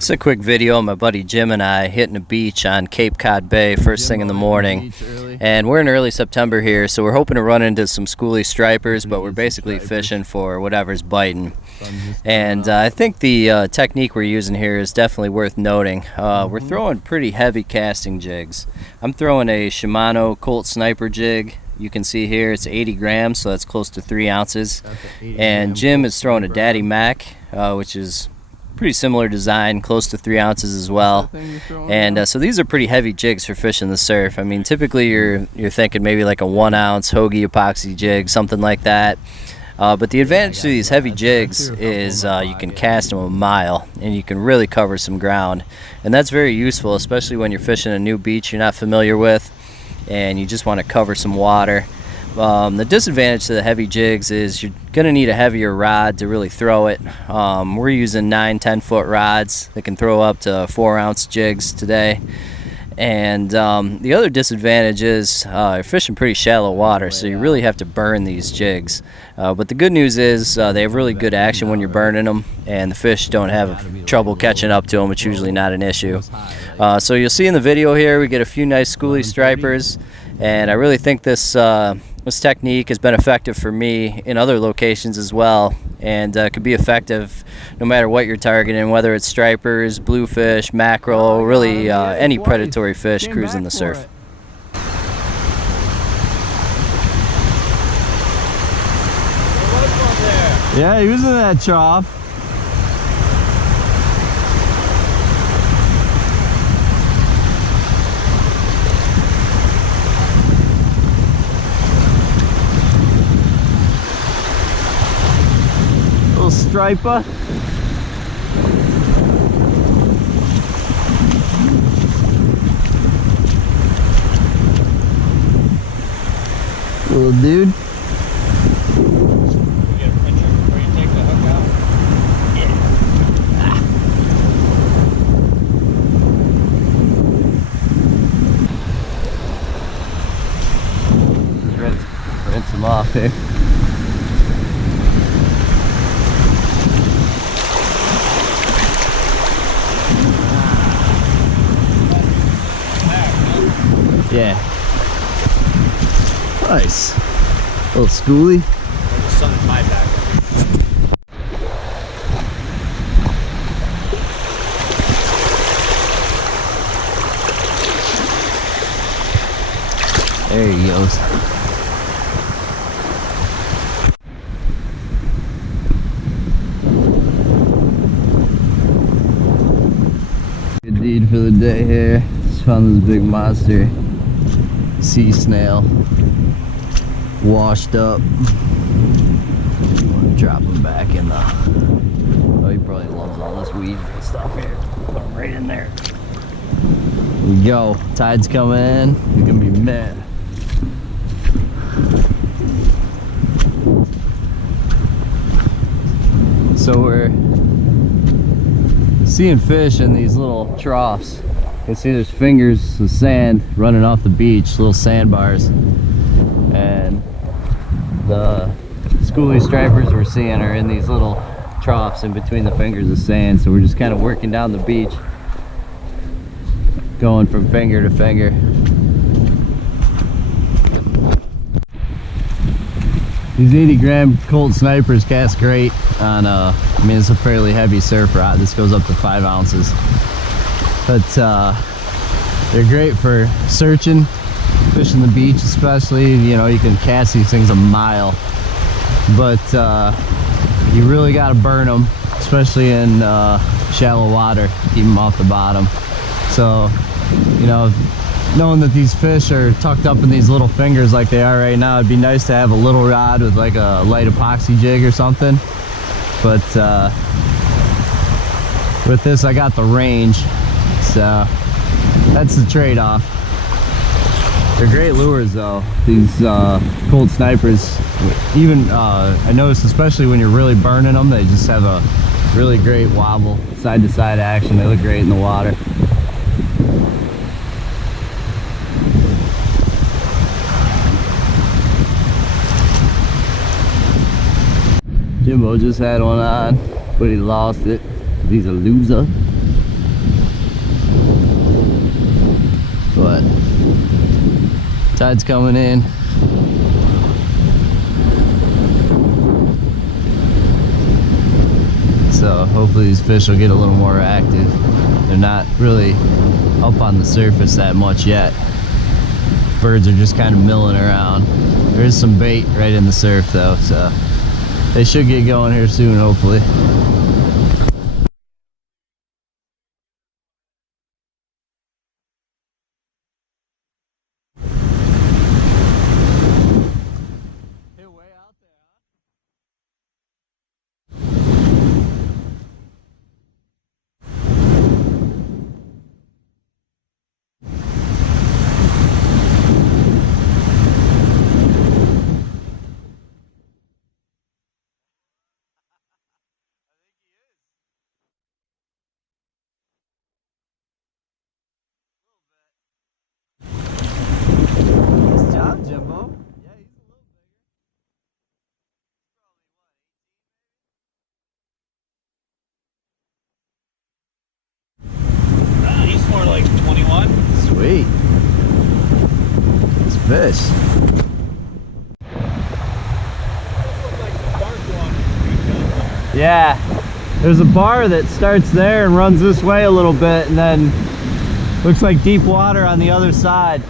It's a quick video of my buddy Jim and I hitting a beach on Cape Cod Bay first thing in the morning. And we're in early September here, so we're hoping to run into some schoolie stripers, but we're basically fishing for whatever's biting. And I think the technique we're using here is definitely worth noting. We're throwing pretty heavy casting jigs. I'm throwing a Shimano Colt Sniper jig. You can see here it's 80 grams, so that's close to 3 ounces. And Jim is throwing a Daddy Mac, which is pretty similar design, close to 3 ounces as well. And so these are pretty heavy jigs for fishing the surf. I mean, typically you're thinking maybe like a 1 ounce Hoagie epoxy jig, something like that. But the advantage to these heavy jigs is you can cast them a mile and you can really cover some ground. And that's very useful, especially when you're fishing a new beach you're not familiar with and you just want to cover some water. The disadvantage to the heavy jigs is you're going to need a heavier rod to really throw it. We're using 9-10 foot rods that can throw up to 4 ounce jigs today. And the other disadvantage is you're fishing pretty shallow water, so you really have to burn these jigs. But the good news is they have really good action when you're burning them, and the fish don't have trouble catching up to them. It's usually not an issue. So you'll see in the video here we get a few nice schoolie stripers, and I really think this technique has been effective for me in other locations as well, and could be effective no matter what you're targeting, whether it's stripers, bluefish, mackerel, really any predatory fish cruising the surf. Yeah, he was in that trough. Striper. Little dude. You get a picture before you take the hook out? Yeah. Just rinse him off here. Yeah. Nice. Little schoolie. There's the sun in my back. There he goes. Good deed for the day here. Just found this big monster sea snail, washed up. Drop him back in the. Oh, he probably loves all this weed and stuff here. Put him right in there. Here we go. Tide's coming in. He's gonna be mad. So we're seeing fish in these little troughs. You can see there's fingers of sand running off the beach, little sandbars, and the schoolie stripers we're seeing are in these little troughs in between the fingers of sand. So we're just kind of working down the beach, going from finger to finger. These 80 gram Colt Snipers cast great on I mean, it's a fairly heavy surf rod. This goes up to 5 ounces. But they're great for searching, fishing the beach especially. You know, you can cast these things a mile, but you really got to burn them, especially in shallow water, keep them off the bottom. So, you know, knowing that these fish are tucked up in these little fingers like they are right now, it'd be nice to have a little rod with like a light epoxy jig or something. But with this I got the range, so that's the trade-off. They're great lures though, these Colt Snipers. Even I noticed, especially when you're really burning them, they just have a really great wobble, side to side action. They look great in the water. Jimbo just had one on, but he lost it. He's a loser. but tide's coming in. So hopefully these fish will get a little more active. They're not really up on the surface that much yet. Birds are just kind of milling around. There is some bait right in the surf though, so they should get going here soon, hopefully. Jimbo. Yeah, he's a little bigger. He's more like 21. Sweet. It's fish. Yeah. There's a bar that starts there and runs this way a little bit and then looks like deep water on the other side.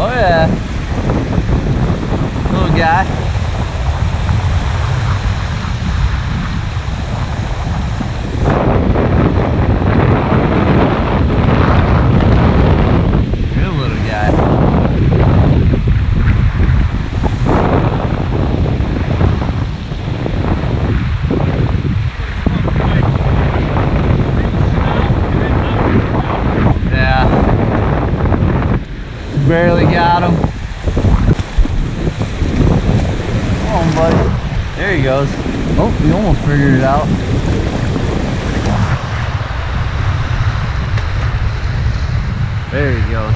Oh yeah, little guy. Good little guy. Yeah. Barely got him. Come on, buddy. There he goes. Oh, we almost figured it out. There he goes.